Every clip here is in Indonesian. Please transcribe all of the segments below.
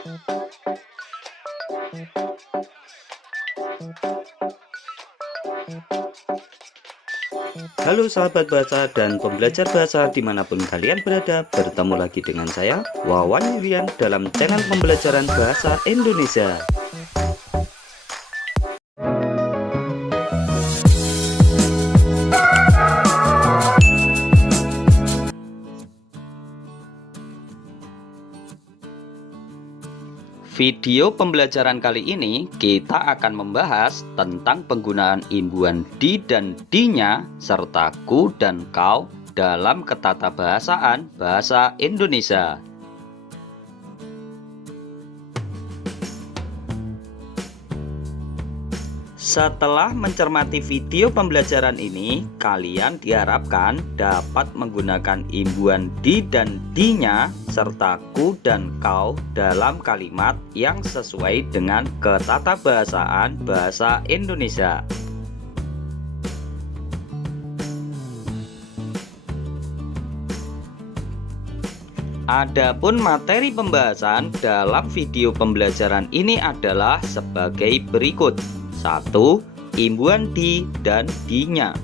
Halo sahabat bahasa dan pembelajar bahasa dimanapun kalian berada, bertemu lagi dengan saya Wawan Yulian dalam channel pembelajaran bahasa Indonesia. Video pembelajaran kali ini kita akan membahas tentang penggunaan imbuhan di dan dinya serta ku dan kau dalam ketatabahasaan bahasa Indonesia. Setelah mencermati video pembelajaran ini, kalian diharapkan dapat menggunakan imbuhan di dan dinya serta ku dan kau dalam kalimat yang sesuai dengan ketatabahasaan bahasa Indonesia. Adapun materi pembahasan dalam video pembelajaran ini adalah sebagai berikut. 1. Imbuhan di dan dinya.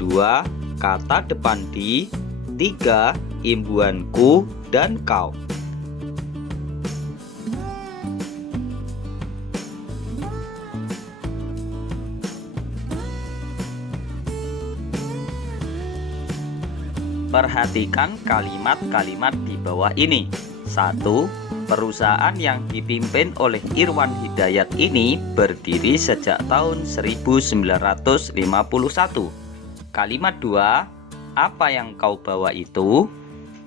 2. Kata depan di. 3. Imbuhan ku dan kau. Perhatikan kalimat-kalimat di bawah ini. 1. Perusahaan yang dipimpin oleh Irwan Hidayat ini berdiri sejak tahun 1951. Kalimat 2. Apa yang kau bawa itu?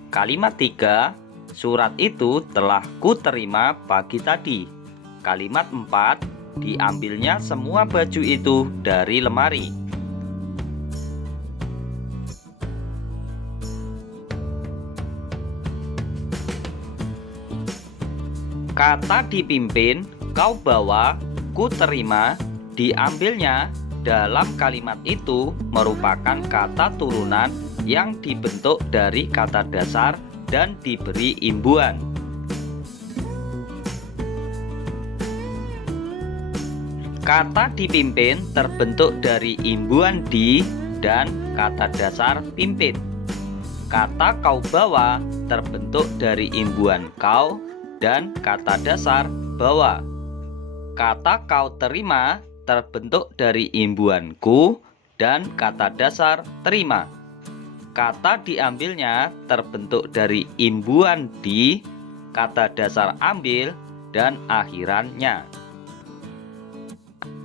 Kalimat 3. Surat itu telah kuterima pagi tadi. Kalimat 4. Diambilnya semua baju itu dari lemari. Kata dipimpin, kau bawa, ku terima, diambilnya dalam kalimat itu merupakan kata turunan yang dibentuk dari kata dasar dan diberi imbuhan. Kata dipimpin terbentuk dari imbuhan di dan kata dasar pimpin. Kata kau bawa terbentuk dari imbuhan kau dan kata dasar bawa. Kata kau terima terbentuk dari imbuhan ku dan kata dasar terima. Kata diambilnya terbentuk dari imbuhan di, kata dasar ambil, dan akhirannya.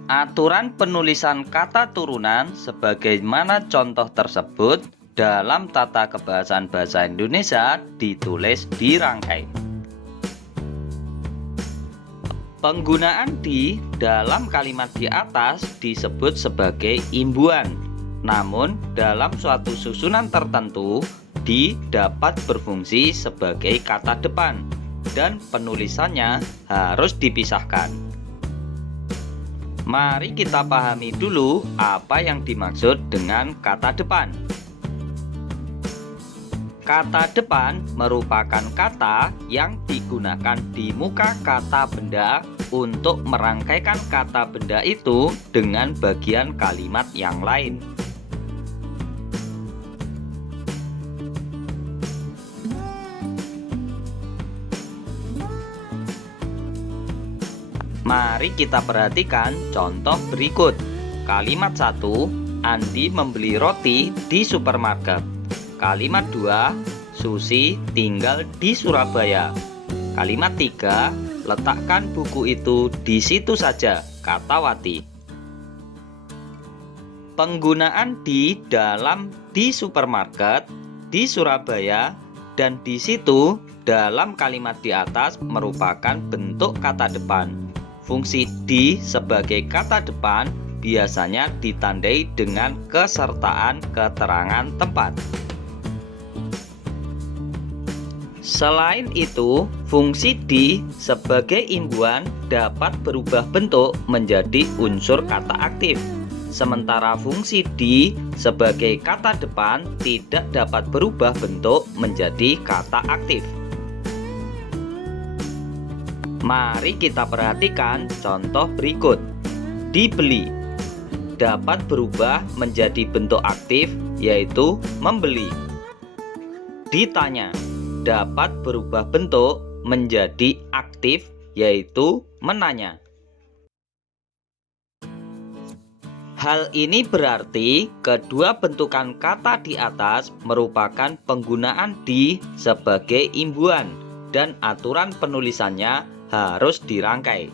Aturan penulisan kata turunan sebagaimana contoh tersebut dalam tata kebahasaan bahasa Indonesia ditulis dirangkai. Penggunaan di dalam kalimat di atas disebut sebagai imbuhan. Namun, dalam suatu susunan tertentu, di dapat berfungsi sebagai kata depan dan penulisannya harus dipisahkan. Mari kita pahami dulu apa yang dimaksud dengan kata depan. Kata depan merupakan kata yang digunakan di muka kata benda untuk merangkaikan kata benda itu dengan bagian kalimat yang lain. Mari kita perhatikan contoh berikut. Kalimat 1, Andi membeli roti di supermarket. Kalimat 2, Susi tinggal di Surabaya. Kalimat 3, letakkan buku itu di situ saja, kata Wati. Penggunaan di dalam di supermarket, di Surabaya, dan di situ dalam kalimat di atas merupakan bentuk kata depan. Fungsi di sebagai kata depan biasanya ditandai dengan kesertaan keterangan tempat. Selain itu, fungsi di sebagai imbuhan dapat berubah bentuk menjadi unsur kata aktif. Sementara fungsi di sebagai kata depan tidak dapat berubah bentuk menjadi kata aktif. Mari kita perhatikan contoh berikut. Dibeli dapat berubah menjadi bentuk aktif, yaitu membeli. Ditanya dapat berubah bentuk menjadi aktif, yaitu menanya. Hal ini berarti kedua bentukan kata di atas merupakan penggunaan di sebagai imbuhan dan aturan penulisannya harus dirangkai.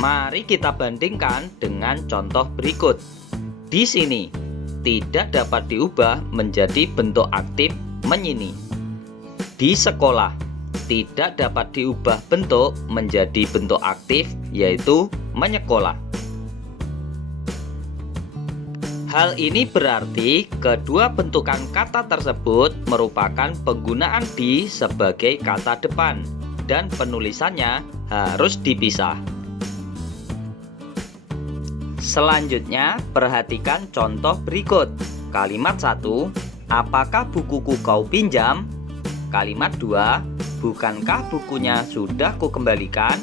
Mari kita bandingkan dengan contoh berikut. Di sini, tidak dapat diubah menjadi bentuk aktif menyini. Di sekolah, tidak dapat diubah bentuk menjadi bentuk aktif, yaitu menyekolah. Hal ini berarti kedua bentukan kata tersebut merupakan penggunaan di sebagai kata depan dan penulisannya harus dipisah. Selanjutnya, perhatikan contoh berikut. Kalimat 1, apakah bukuku kau pinjam? Kalimat 2, bukankah bukunya sudah kukembalikan?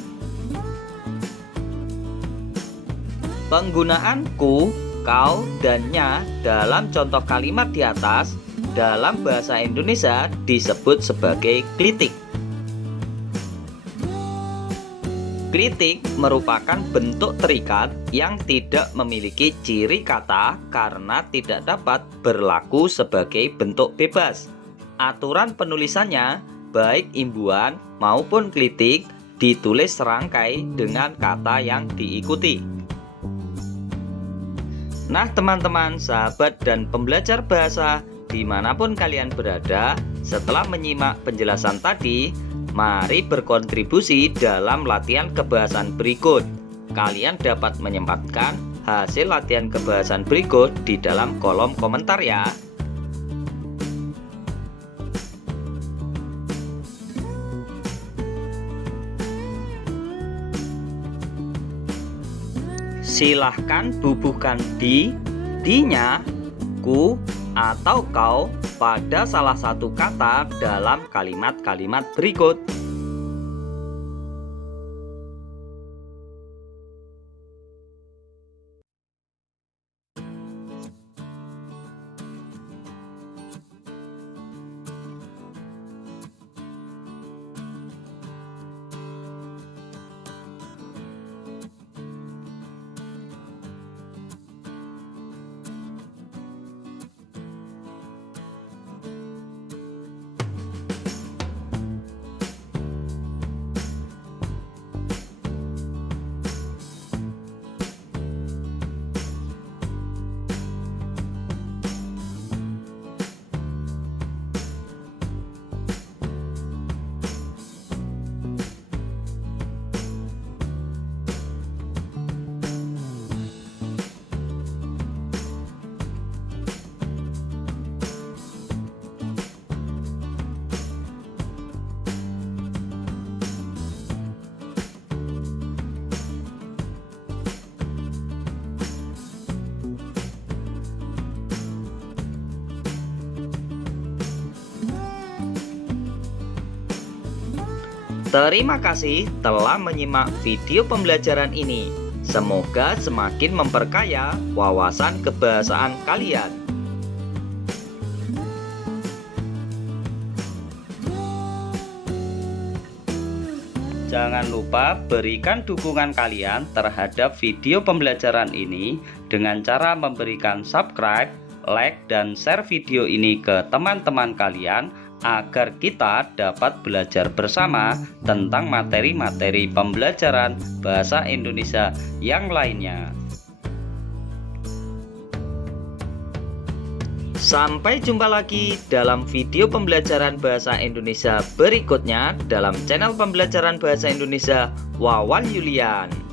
Penggunaan ku, kau, dan nya dalam contoh kalimat di atas dalam bahasa Indonesia disebut sebagai klitik. Klitik merupakan bentuk terikat yang tidak memiliki ciri kata karena tidak dapat berlaku sebagai bentuk bebas. Aturan penulisannya, baik imbuhan maupun klitik, ditulis serangkai dengan kata yang diikuti. Nah teman-teman, sahabat dan pembelajar bahasa dimanapun kalian berada, setelah menyimak penjelasan tadi, mari berkontribusi dalam latihan kebahasan berikut. Kalian dapat menyempatkan hasil latihan kebahasan berikut di dalam kolom komentar ya. Silahkan bubuhkan di-nya, ku, atau kau pada salah satu kata dalam kalimat-kalimat berikut. Terima kasih telah menyimak video pembelajaran ini. Semoga semakin memperkaya wawasan kebahasaan kalian. Jangan lupa berikan dukungan kalian terhadap video pembelajaran ini dengan cara memberikan subscribe, like, dan share video ini ke teman-teman kalian agar kita dapat belajar bersama tentang materi-materi pembelajaran bahasa Indonesia yang lainnya. Sampai jumpa lagi dalam video pembelajaran bahasa Indonesia berikutnya dalam channel pembelajaran bahasa Indonesia Wawan Yulian.